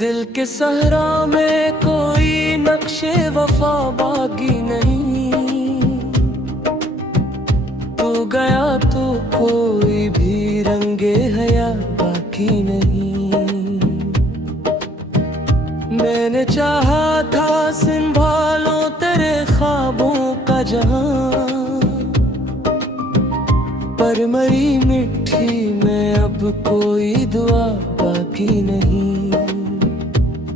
दिल के सहरा में कोई नक्शे वफा बाकी नहीं। तू गया तो कोई भी रंगे हया बाकी नहीं। मैंने चाहा था संभालो तेरे ख्वाबों का जहां, पर मरी मिट्टी में अब कोई दुआ बाकी नहीं।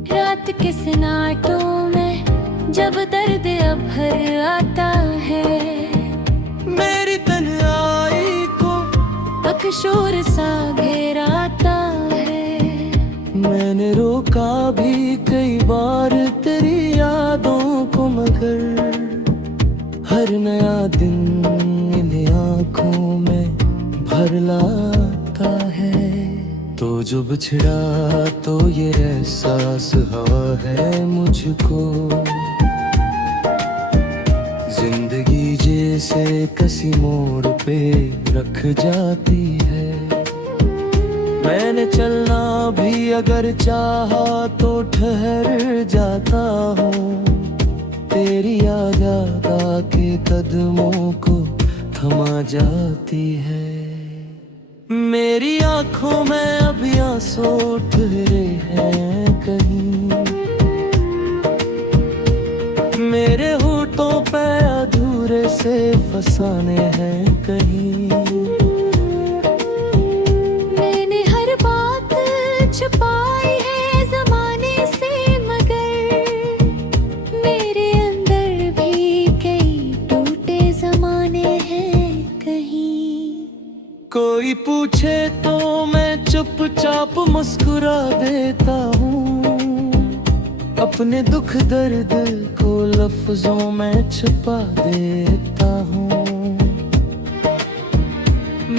रात के सन्नाटों में जब दर्द अब भर आता है, मेरी तन्हाई को अकशोर सा घेराता है। मैंने रोका भी कई बार तेरी यादों को, मगर हर नया दिन इन आँखों में भर लाता है। तो जो बिछड़ा तो ये एहसास हुआ है मुझको, जिंदगी जैसे किसी मोड़ पे रख जाती है। मैंने चलना भी अगर चाहा तो ठहर जाता हूँ, तेरी याद आके कदमों को थमा जाती है। मेरी आँखों में अभी आंसू ठहरे हैं कहीं, मेरे होठों पे अधूरे से फसाने हैं कहीं। मैंने हर बात छुपाई है ज़माने से, मगर मेरे अंदर भी कई टूटे ज़माने हैं कहीं। कोई पूछे तो मैं चुपचाप मुस्कुरा देता हूँ, अपने दुख दर्द को लफ्जों में छुपा देता हूँ।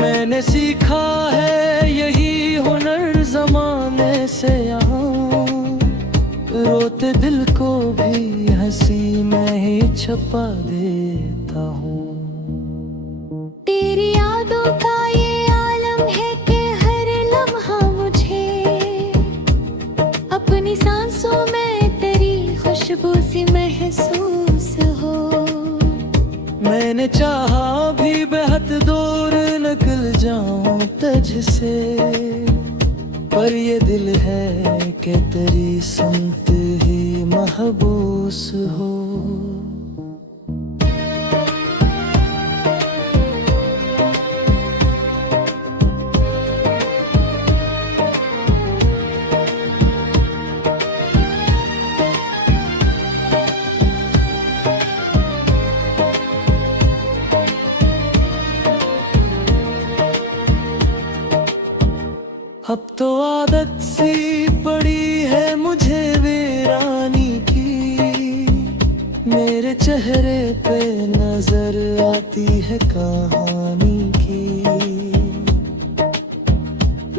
मैंने सीखा है यही हुनर ज़माने से यहाँ, रोते दिल को भी हंसी में ही छुपा देता हूँ। तेरी यादों का ये आलम है कि हर लम्हा मुझे अपनी सांसों में तेरी खुशबू सी महसूस हो। मैंने चाहा भी बेहद दूर निकल जाऊं तुझसे, पर ये दिल है कि तेरी सुनते ही महबूस हो। अब तो आदत सी पड़ी है मुझे वीरानी की, मेरे चेहरे पे नजर आती है कहानी की।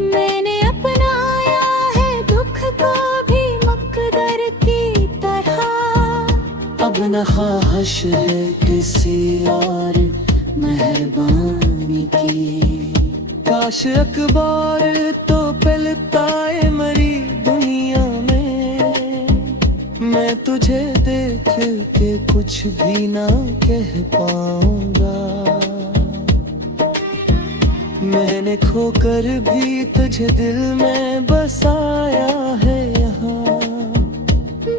मैंने अपनाया है दुख को भी मुकद्दर की तरह, अब न ख्वाहिश है किसी और मेहरबानी की। काश अखबार तो पलता है मरी दुनिया में, मैं तुझे देख के कुछ भी ना कह पाऊंगा। मैंने खोकर भी तुझे दिल में बसाया है यहाँ,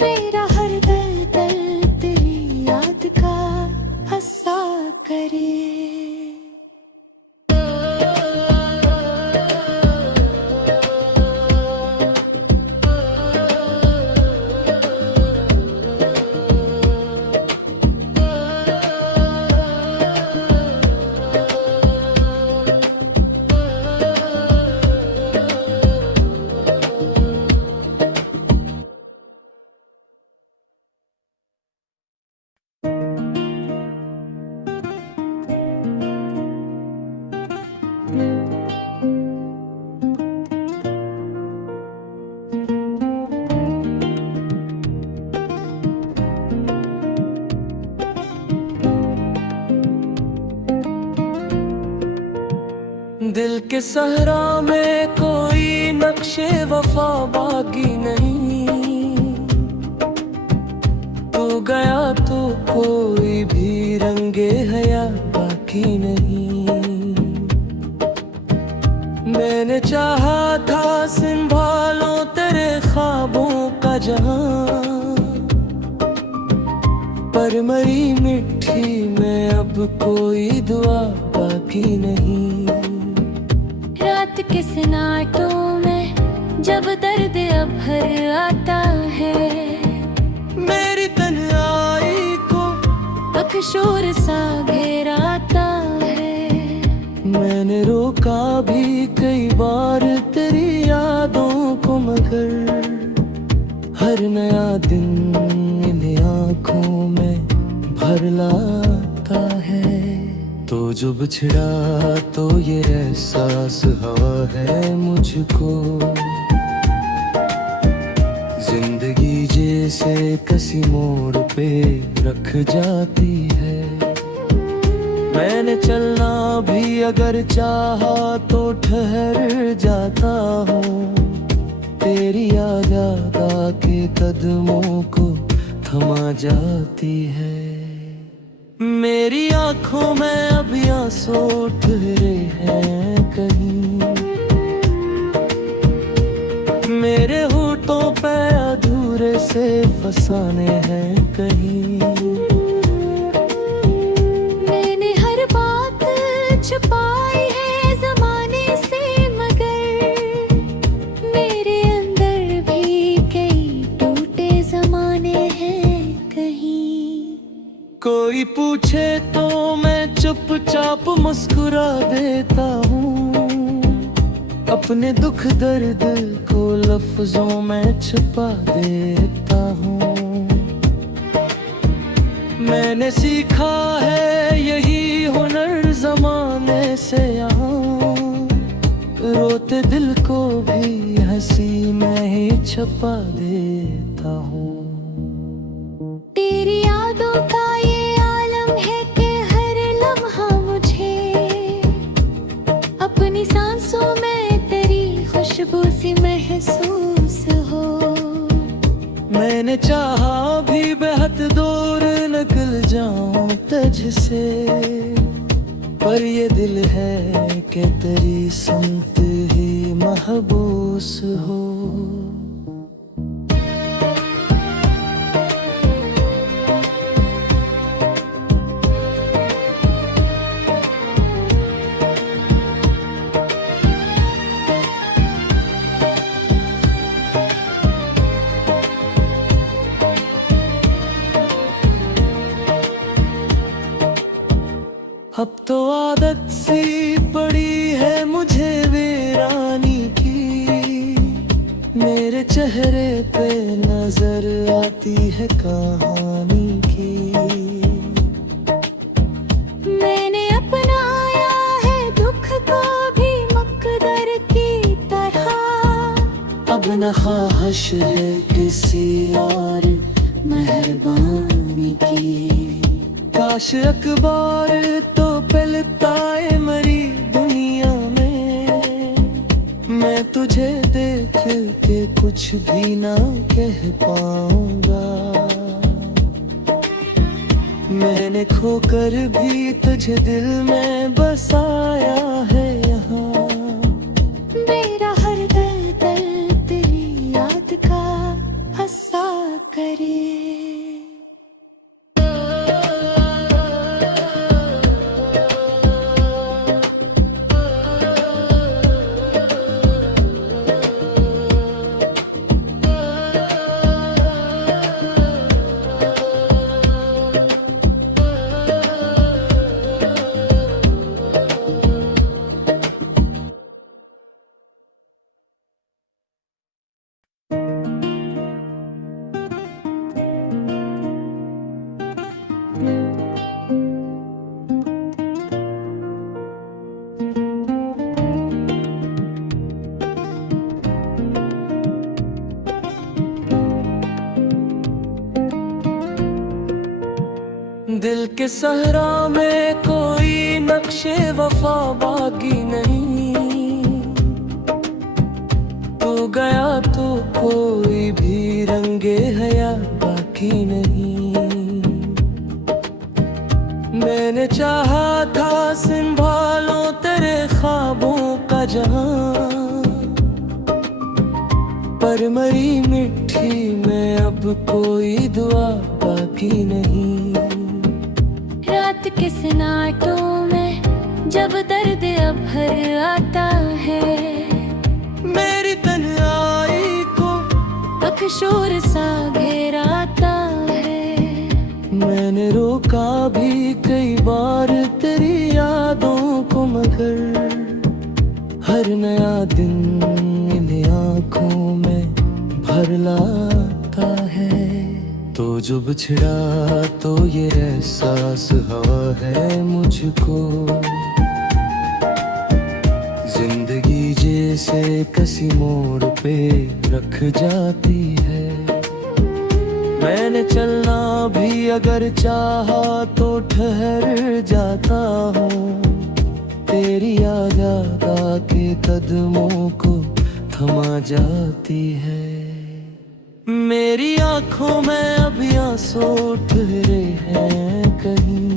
मेरा हर दर्द तेरी याद का हंसा करे। दिल के सहरा में कोई नक्शे वफा बाकी नहीं। गया तो कोई भी रंगे हया बाकी नहीं। मैंने चाहा था संभालो तेरे ख्वाबों का जहां, पर मरी मिट्टी में अब कोई दुआ बाकी नहीं। रात के सन्नाटों में जब दर्द अब भर आता है, मेरी तन्हाई को अकशोर सा घेराता है। मैंने रोका भी कई बार तेरी यादों को, मगर हर नया दिन इन आँखों में भर लाता है। तो जो बिछड़ा तो ये एहसास हवा है मुझको, जिंदगी जैसे किसी मोड़ पे रख जाती है। मैंने चलना भी अगर चाहा तो ठहर जाता हूँ, तेरी याद आगा के कदमों को थमा जाती है। मेरी आंखों में अभी आंसू ठहरे हैं कहीं, मेरे होठों पे अधूरे से फसाने हैं कहीं। मैंने हर बात छुपाई है ज़माने से, मगर मेरे अंदर भी कई टूटे ज़माने हैं कहीं। कोई पूछे तो मैं चुपचाप मुस्कुरा देता हूँ, अपने दुख दर्द को लफ्जों में छुपा देता हूँ। मैंने सीखा है यही हुनर ज़माने से यहाँ, रोते दिल को भी हंसी में ही छुपा देता हूँ। तेरी यादों का ये आलम है कि हर लम्हा मुझे अपनी सांसों में तेरी खुशबू सी महसूस हो। मैंने चाहा भी बेहद दूर निकल जाऊं तुझसे, पर ये दिल है कि तेरी सुनते ही महबूस हो। अब तो आदत सी पड़ी है मुझे वीरानी की, मेरे चेहरे पे नजर आती है कहानी की। मैंने अपनाया है दुख को भी मुकद्दर की तरह, अब न ख्वाहिश है किसी और मेहरबानी की। काश अखबार तो पलटाए मरी दुनिया में, मैं तुझे देख के कुछ भी ना कह पाऊंगा। मैंने खोकर भी तुझे दिल में बसाया है यहाँ, मेरा हर दर्द तेरी याद का हंसा करे। दिल के सहरा में कोई नक्शे वफा बाकी नहीं, तू गया तो कोई भी रंगे हया बाकी नहीं। चाहा था संभालो तेरे ख्वाबों का जहां, पर मरी मिट्टी में अब कोई दुआ बाकी नहीं। रात के सन्नाटों में जब दर्द अब भर आता है, मेरी तन्हाई को बकशोर सा घेराता है। मैंने रोका भी कई बार तेरी यादों को, मगर हर नया दिन इन आँखों में भर लाता है। तो जो बिछड़ा तो ये एहसास हवा है मुझको, जिंदगी जैसे किसी मोड़ पे रख जाती है। मैंने चलना भी अगर चाहा तो ठहर जाता हूँ, तेरी याद आके कदमों को थमा जाती है। मेरी आंखों में अभी आंसू ठहरे हैं कहीं,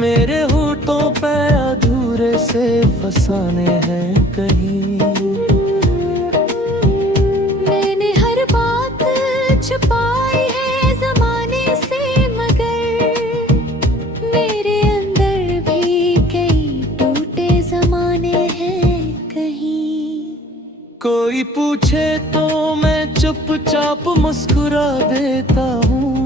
मेरे होठों पे अधूरे से फसाने हैं कहीं। मैंने हर बात छुपाई है ज़माने से, मगर मेरे अंदर भी कई टूटे ज़माने हैं कहीं। कोई पूछे तो मैं चुपचाप मुस्कुरा देता हूँ,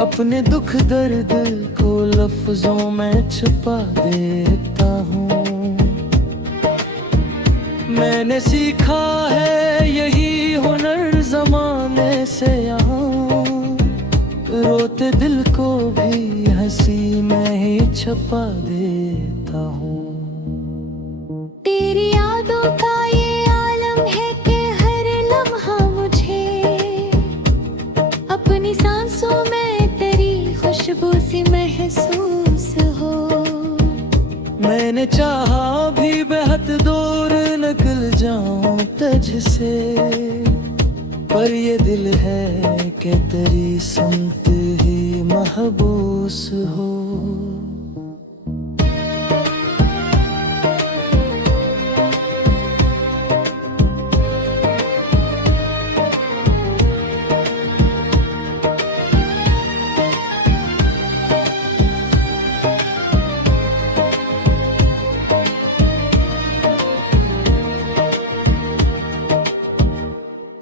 अपने दुख दर्द को लफ्जों में छुपा देता हूँ। मैंने सीखा है यही हुनर ज़माने से यहाँ, रोते दिल को भी हंसी में ही छुपा देता हूँ। तेरी यादों का ये आलम है कि हर लम्हा मुझे अपनी सांसों में तेरी खुशबू सी महसूस हो। मैंने चाहा भी बेहद दूर निकल जाऊं तुझसे, पर ये दिल है कि तेरी सुनत ही महबूस हो।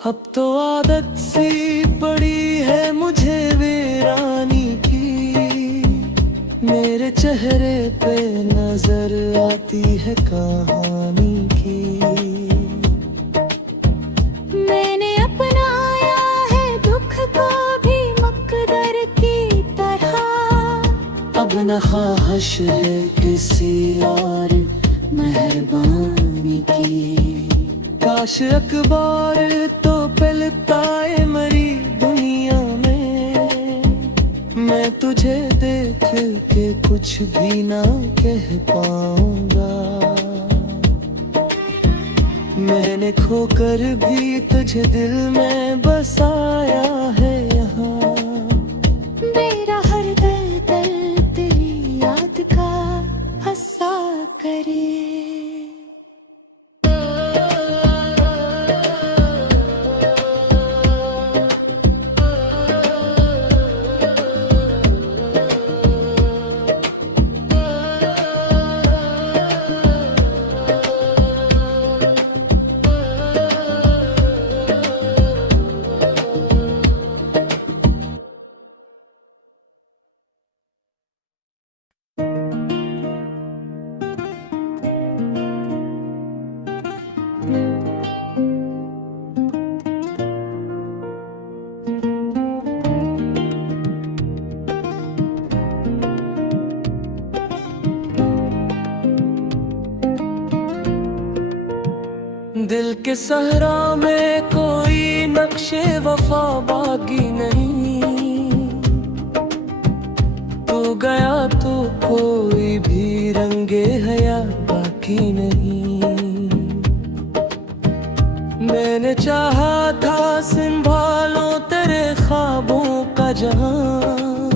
अब तो आदत सी पड़ी है मुझे वीरानी की, मेरे चेहरे पे नजर आती है कहानी की। मैंने अपनाया है दुख को भी मुकद्दर की तरह, अब न ख्वाहिश है किसी और मेहरबानी की। काश अखबार तो पलटाए मरी दुनिया में, मैं तुझे देख के कुछ भी ना कह पाऊंगा। मैंने खोकर भी तुझे दिल में बसाया है यहाँ, मेरा हर दर्द तेरी याद का हंसा करे। दिल के सहरा में कोई नक्शे वफा बाकी नहीं, तू गया तो कोई भी रंगे हया बाकी नहीं। मैंने चाहा था संभालो तेरे ख्वाबों का जहां,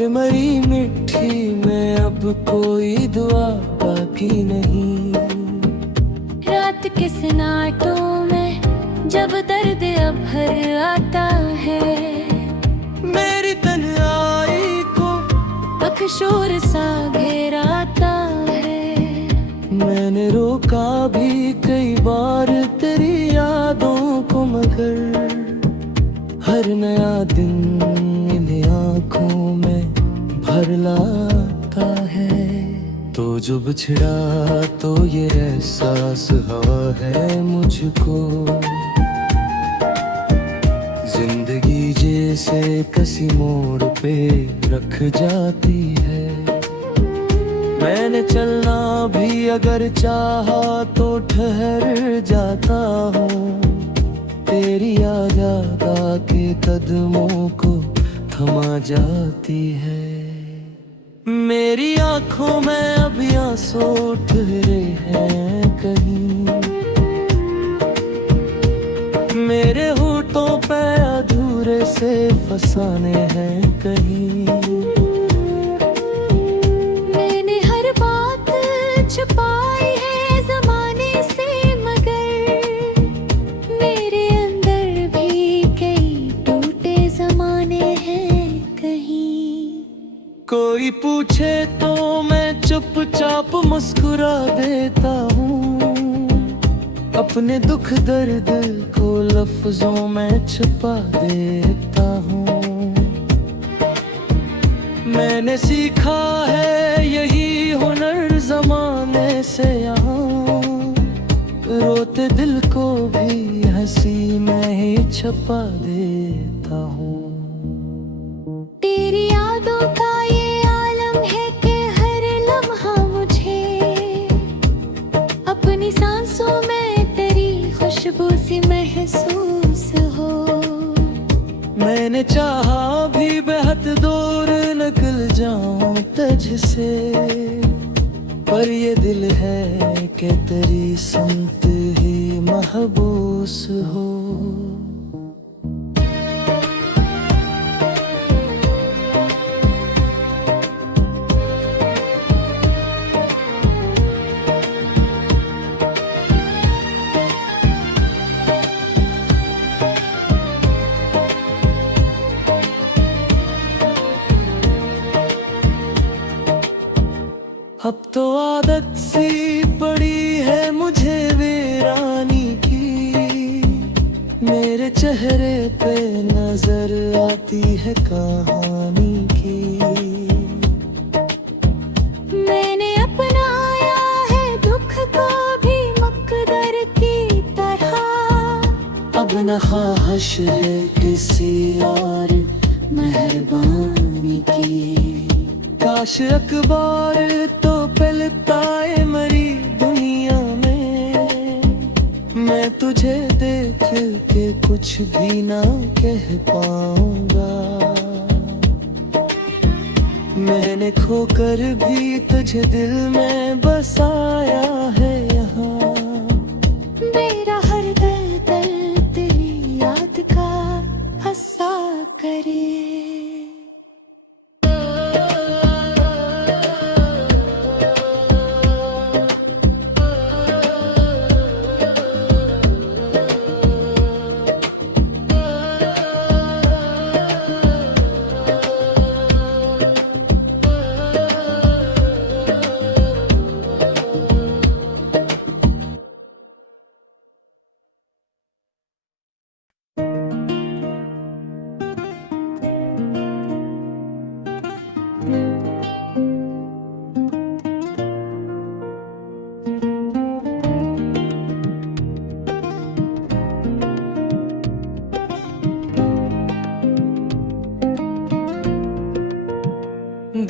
पर मरी मिट्टी में अब कोई दुआ बाकी नहीं। रात के सन्नाटों में जब दर्द अब भर आता है, मेरी तन्हाई को बकशोर सा घेराता है। मैंने रोका भी कई बार तेरी यादों को, मगर हर नया दिन इन आँखों में भर लाता है। तो जो बिछड़ा तो ये एहसास हुआ है मुझको, जिंदगी जैसे किसी मोड़ पे रख जाती है। मैंने चलना भी अगर चाहा तो ठहर जाता हूँ, तेरी याद आके कदमों को थमा जाती है। मेरी आँखों में अभी आंसू ठहरे हैं कहीं, मेरे होठों पे अधूरे से फसाने हैं कहीं। मैंने हर बात छुपाई है ज़माने से, मगर मेरे अंदर भी कई टूटे ज़माने हैं कहीं। कोई पूछे तो मैं चुपचाप मुस्कुरा देता हूँ, अपने दुख दर्द को लफ्जों में छुपा देता हूँ। मैंने सीखा है यही हुनर ज़माने से यहाँ, रोते दिल को भी हंसी में ही छुपा देता हूँ। तेरी यादों का ये आलम है कि हर लम्हा मुझे अपनी सांसों में तेरी खुशबू सी महसूस हो। मैंने चाहा भी बेहद दूर निकल जाऊं तुझसे, पर ये दिल है कि तेरी सुनते ही महबूस हो। अब तो आदत सी पड़ी है मुझे वीरानी की, मेरे चेहरे पे नजर आती है कहानी की। मैंने अपनाया है दुख को भी मुकद्दर की तरह, अब न ख्वाहिश है किसी और मेहरबानी की। काश अखबार तो पलटाए मरी दुनिया में, मैं तुझे देख के कुछ भी ना कह पाऊंगा। मैंने खोकर भी तुझे दिल में बसाया है यहाँ, मेरा हर दर्द तेरी याद का हंसा करे।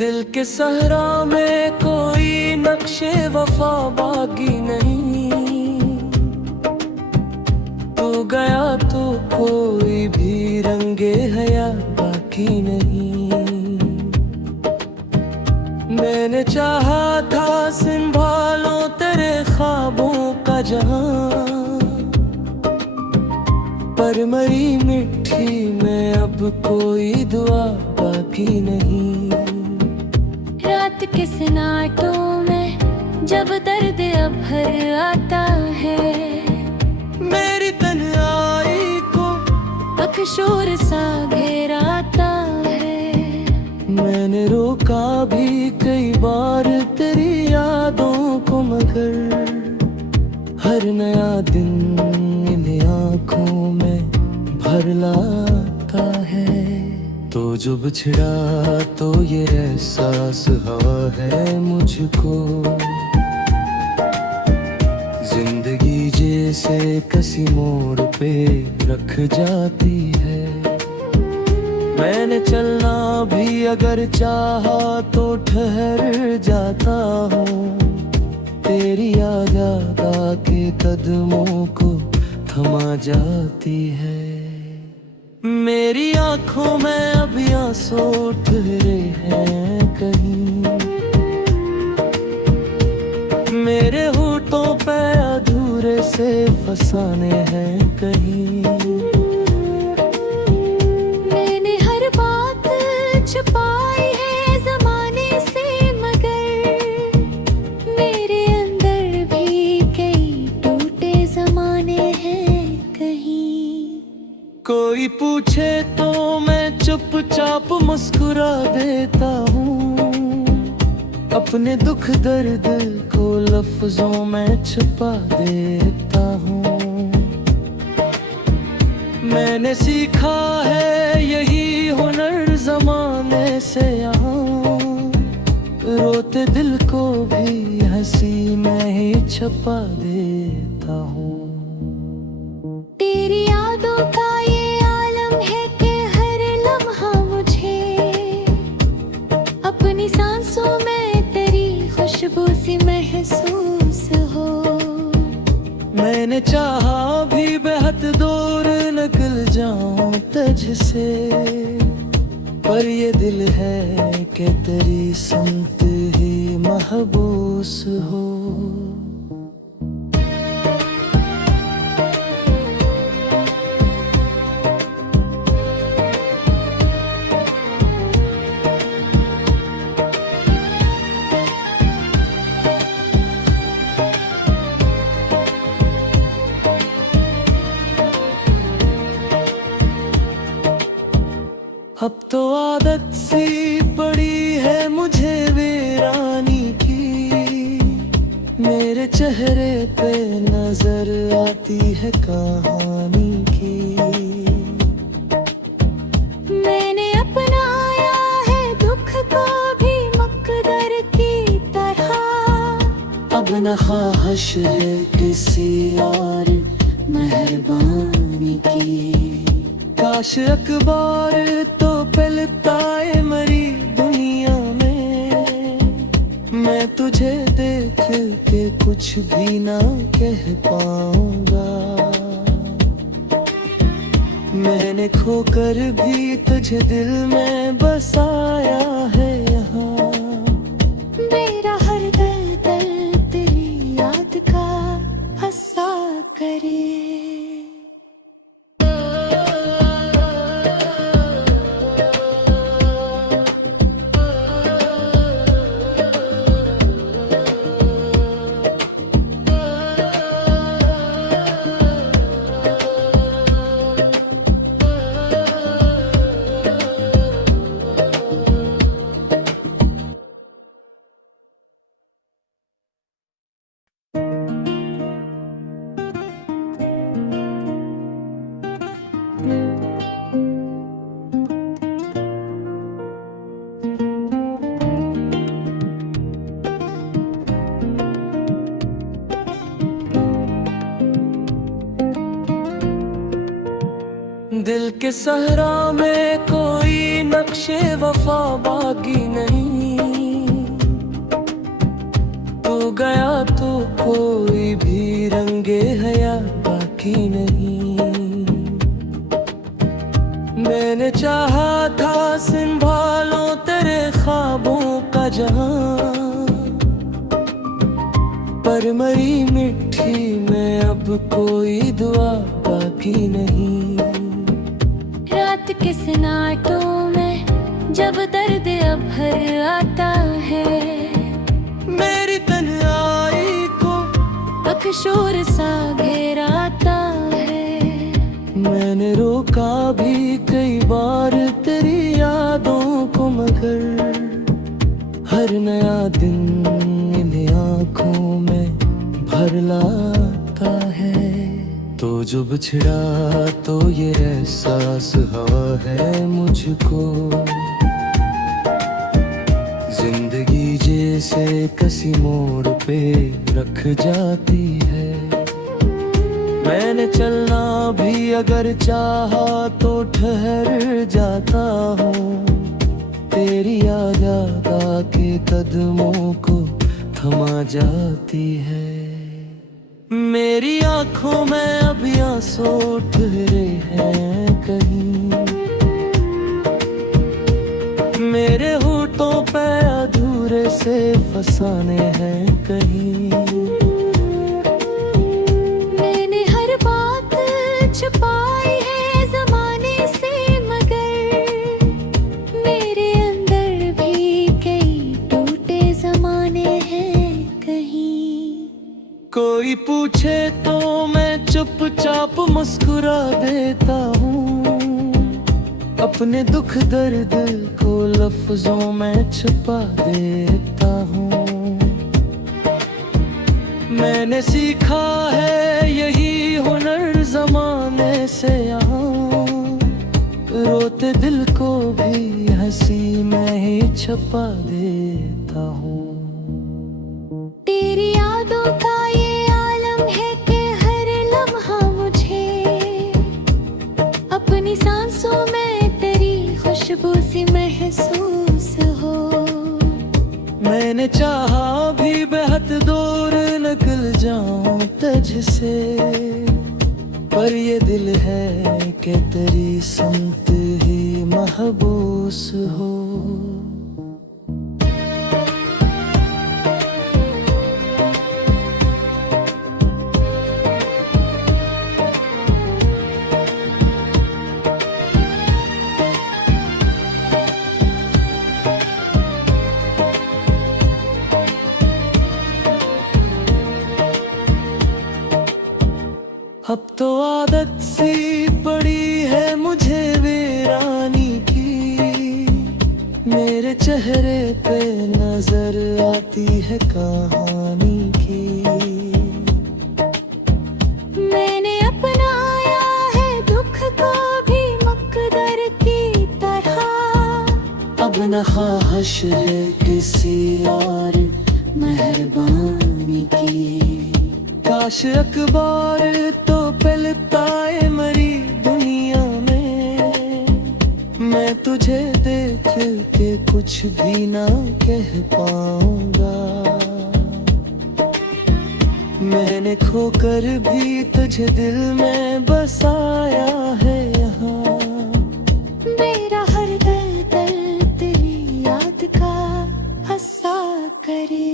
दिल के सहरा में कोई नक्शे वफा बाकी नहीं, तू गया तो कोई भी रंगे हया बाकी नहीं। मैंने चाहा था संभालो तेरे ख्वाबों का जहां, पर मरी मिट्टी में अब कोई दुआ बाकी नहीं। के सन्नाटों में जब दर्द अब भर आता है, मेरी तन्हाई को अकशोर सा घेराता है। मैंने रोका भी कई बार तेरी यादों को, मगर हर नया दिन इन आँखों में भर लाता है। तो जो बिछड़ा तो ये एहसास हवा है मुझको, जिंदगी जैसे किसी मोड़ पे रख जाती है। मैंने चलना भी अगर चाहा तो ठहर जाता हूँ, तेरी याद आके कदमों को थमा जाती है। मेरी आंखों में अभी आंसू ठहरे हैं कहीं, मेरे होठों पे अधूरे से फसाने हैं कहीं। मैंने हर बात छुपाई है ज़माने से, मगर मेरे अंदर भी कई टूटे ज़माने हैं कहीं। कोई पूछे तो मैं चुपचाप मुस्कुरा देता हूँ, अपने दुख दर्द को लफ्जों में छुपा देता हूँ। मैंने सीखा है यही हुनर ज़माने से यहाँ, रोते दिल को भी हंसी में ही छुपा देता हूँ। तेरी यादों का ये आलम है कि हर लम्हा मुझे अपनी सांसों में तेरी खुशबू सी महसूस हो। मैंने चाहा भी बेहद दूर निकल जाऊं तुझसे, पर ये दिल है कि तेरी संत ही महबूस हो। अब तो आदत सी पड़ी है मुझे वीरानी की, मेरे चेहरे पे नजर आती है कहानी की। मैंने अपनाया है दुख को भी मुकद्दर की तरह, अब न ख्वाहिश है किसी और मेहरबानी की। काश अखबार तो फैलता है मरी दुनिया में, मैं तुझे देख के कुछ भी ना कह पाऊंगा। मैंने खोकर भी तुझे दिल में बसाया है यहाँ, मेरा हर दर्द तेरी याद का हंसा करे। दिल के सहरा में कोई नक्शे वफा बाकी नहीं, तू गया तो कोई भी रंगे हया बाकी नहीं। मैंने चाहा था संभालो तेरे ख्वाबों का जहां, पर मरी मिट्टी में अब कोई दुआ बाकी नहीं। रात के सन्नाटों में जब दर्द अब भर आता है, शोर सा घेराता है। मैंने रोका भी कई बार तेरी यादों को, मगर हर नया दिन इन आँखों में भर लाता है। तो जो बिछड़ा तो ये एहसास हुआ है मुझको, जिंदगी जैसे किसी मोड़ पे रख जाती है। मैंने चलना भी अगर चाहा तो ठहर जाता हूँ, तेरी याद आके कदमों को थमा जाती है। मेरी आंखों में अभी आंसू ठहरे हैं कहीं, मेरे होठों पे अधूरे से फसाने हैं कहीं। मैंने हर बात छुपाई है ज़माने से, मगर मेरे अंदर भी कई टूटे ज़माने हैं कहीं। कोई पूछे तो मैं चुपचाप मुस्कुरा देता हूँ, अपने दुख दर्द को लफ्जों में छुपा देता हूँ। मैंने सीखा है यही हुनर ज़माने से यहाँ, रोते दिल को भी हंसी में ही छुपा देता हूँ। तेरी यादों का ये आलम है कि हर लम्हा मुझे अपनी सांसों में तेरी खुशबू सी महसूस हो। मैंने चाहा भी बेहद दूर निकल जाऊं तुझसे, पर ये दिल है कि तेरी सुनते ही महबूस हो। अब तो आदत सी पड़ी है मुझे वीरानी की, मेरे चेहरे पे नजर आती है कहानी की। मैंने अपनाया है दुख को भी मुकद्दर की तरह, अब न ख्वाहिश है किसी और मेहरबानी की। काश अखबार तो पलता है मरी दुनिया में, मैं तुझे देख के कुछ भी ना कह पाऊंगा। मैंने खोकर भी तुझे दिल में बसाया है यहाँ, मेरा हर दर्द तेरी याद का हंसा करे।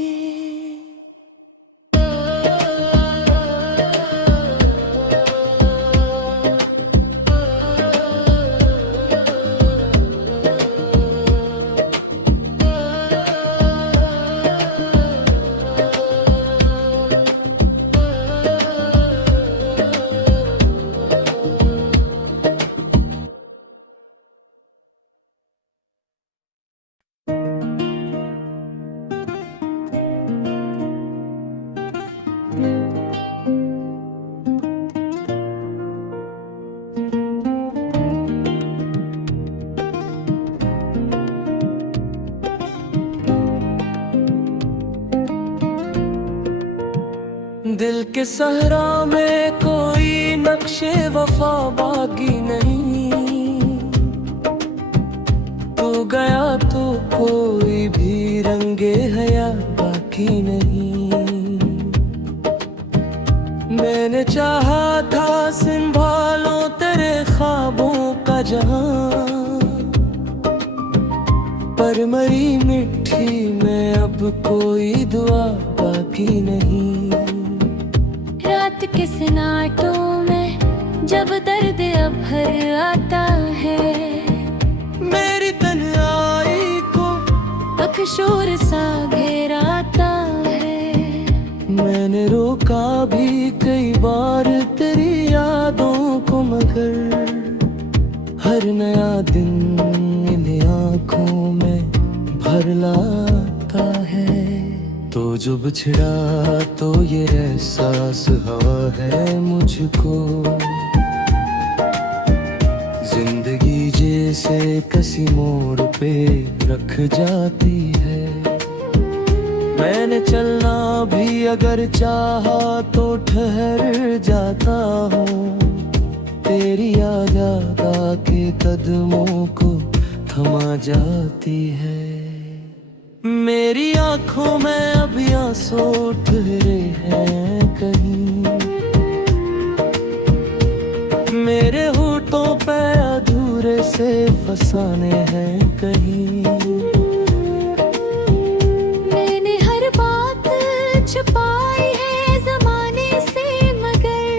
दिल के सहरा में कोई नक्शे वफा बाकी नहीं, तू गया तो कोई भी रंगे हया बाकी नहीं। मैंने चाहा था संभालो तेरे ख्वाबों का जहां, पर मरी मिट्टी में अब कोई दुआ बाकी नहीं। रात के सन्नाटों में जब दर्द अब भर आता है, मेरी तन्हाई को अक्शोर सा घेराता है। मैंने रोका भी कई बार तेरी यादों को, मगर हर नया दिन इन आँखों में भर लाता है। तो जो बिछड़ा तो ये एहसास हवा है मुझको, जिंदगी जैसे किसी मोड़ पे रख जाती है। मैंने चलना भी अगर चाहा तो ठहर जाता हूँ, तेरी याद आके कदमों को थमा जाती है। मेरी आंखों में अभी आंसू ठहरे हैं कहीं, मेरे होठों पे अधूरे से फसाने हैं कहीं। मैंने हर बात छुपाई है ज़माने से, मगर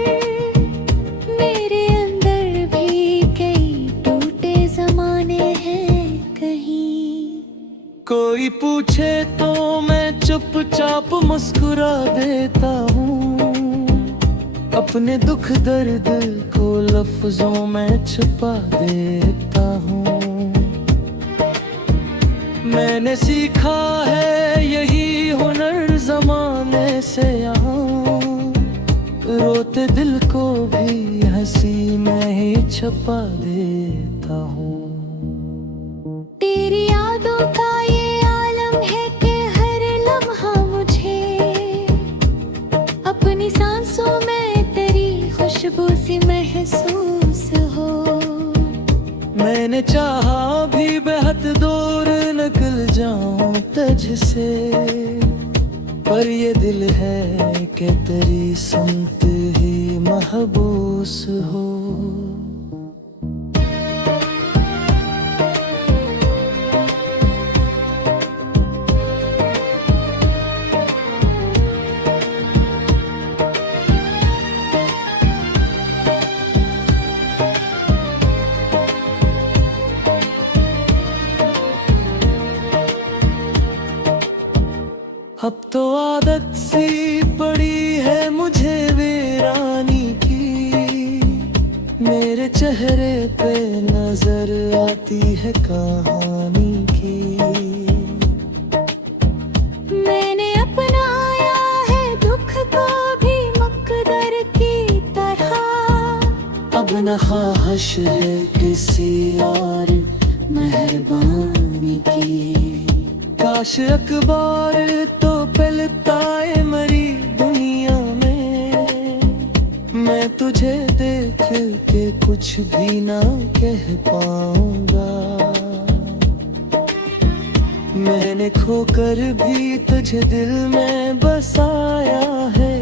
मेरे अंदर भी कई टूटे ज़माने हैं कहीं। कोई पूछे तो मैं चुपचाप मुस्कुरा देता हूँ, अपने दुख दर्द को लफ्जों में छुपा देता हूँ। मैंने सीखा है यही हुनर ज़माने से यहाँ, रोते दिल को भी हंसी में ही छुपा देता हूँ। तेरी यादों का ये आलम है कि हर लम्हा मुझे अपनी सांसों में तेरी खुशबू सी महसूस हो। मैंने चाहा भी बेहद दूर निकल जाऊं तुझसे, पर ये दिल है कि तेरी सुनते ही महबूस हो। अब तो आदत सी पड़ी है मुझे वीरानी की, मेरे चेहरे पे नजर आती है कहानी की। मैंने अपनाया है दुख को भी मुकद्दर की तरह, अब न ख्वाहिश है किसी और मेहरबानी की। काश अखबार तो पलटाए मरी दुनिया में, मैं तुझे देख के कुछ भी ना कह पाऊंगा। मैंने खोकर भी तुझे दिल में बसाया है